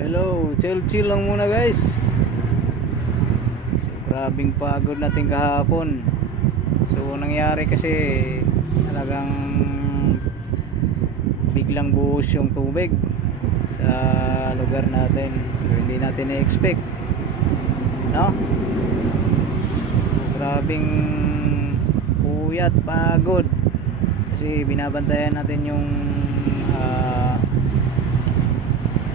Hello, chill lang muna guys. Grabing pagod natin kahapon. So nangyari kasi talagang biglang buhos yung tubig sa lugar natin. So, hindi natin na-expect, no? So grabing puyat, pagod kasi binabantayan natin yung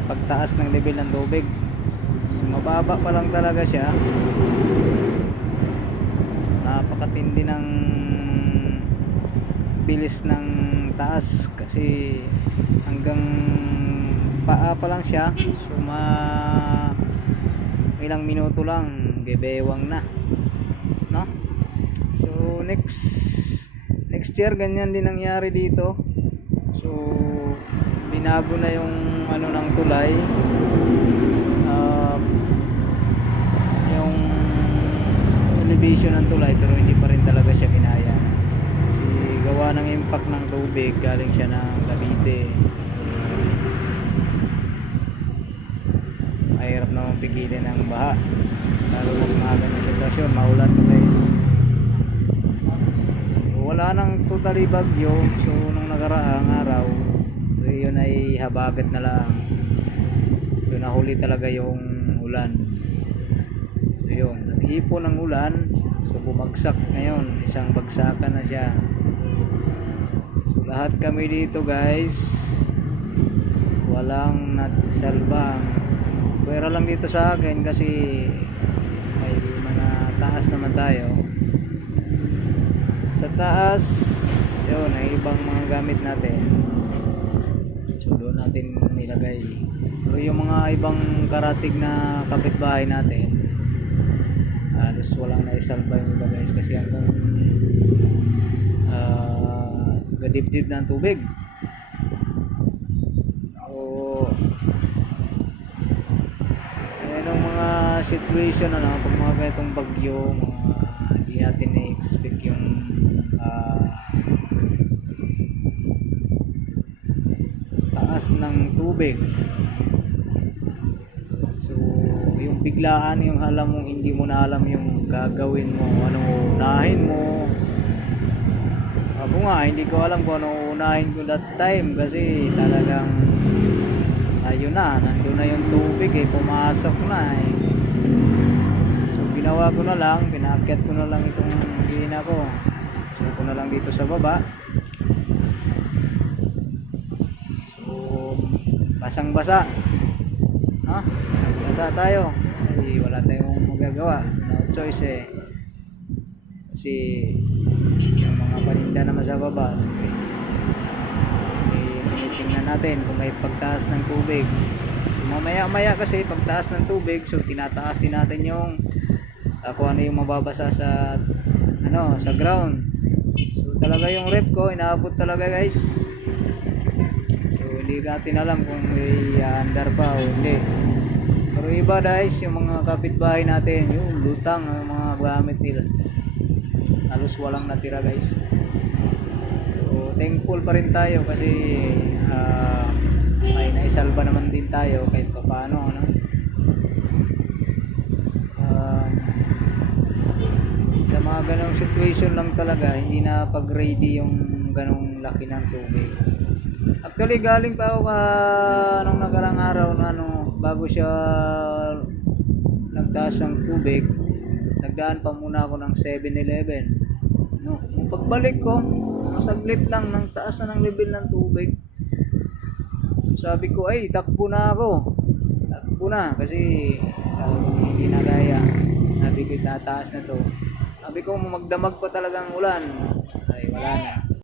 pagtaas ng level ng tubig. So mababa pa lang talaga siya. Napakatindi ng bilis ng taas kasi hanggang paa pa lang siya. So ilang minuto lang bebewang na, no? So next year ganyan din nangyari dito. So binago na yung ano ng tulay, yung elevation ng tulay, pero hindi pa rin talaga siya kinaya kasi gawa ng impact ng tubig. Galing siya ng Cavite. So mahirap naman pigilin ng baha lalo na umaga ng sitwasyon, maulan to guys. So wala nang totally bagyo. So nung nakaraang araw, so yun ay habagat na lang. So nahuli talaga yung ulan. So yun, nag-ipon ng ulan. So bumagsak ngayon, isang bagsakan na siya. So lahat kami dito guys, walang natisalbang. Pwera lang dito sa akin kasi may mga taas naman tayo. Sa taas yun ay ibang mga gamit natin, so doon natin nilagay. Pero yung mga ibang karatig na kapitbahay natin, halos walang naisalba yung iba guys kasi hanggang gadibdib ng tubig. So ayan ang mga situation pag mga ganitong bagyo, mga hindi natin na-expect yung taas ng tubig. So yung biglaan, yung alam mong hindi mo na alam yung gagawin mo, anong unahin mo. Ako nga hindi ko alam kung anong unahin ko that time kasi talagang ayun na, nandun na yung tubig pumasok na So ginawa ko na lang, pinaakyat ko na lang itong gina ko. So ko na lang dito sa baba. Basang basa, no? Basang basa tayo, ay wala tayong magagawa, no choice kasi yung mga paninda naman sa baba. So, tinitingnan natin kung may pagtaas ng tubig. So, mamaya kasi pagtaas ng tubig, so tinataas din natin yung kung ano yung mababasa sa sa ground. So talaga yung rep ko inaabot talaga guys. Hindi natin alam kung may andar pa o hindi. Pero iba guys, yung mga kapitbahay natin, yung lutang ang mga gamit nila, halos walang natira guys. So thankful pa rin tayo kasi may naisalba naman din tayo kahit pa paano, sa mga ganong situation lang talaga, hindi na pag ready yung ganong laki ng tubig. Actually galing pa ako nung nakarang araw na bago siya nagtaas ng tubig, nagdaan pa muna ako ng 7-Eleven. Nung pagbalik ko, masaglit lang ng taas na ng level ng tubig. Sabi ko ay takbo na kasi hindi na gaya. Sabi ko tataas na to. Sabi ko magdamag pa talagang ulan, ay wala na.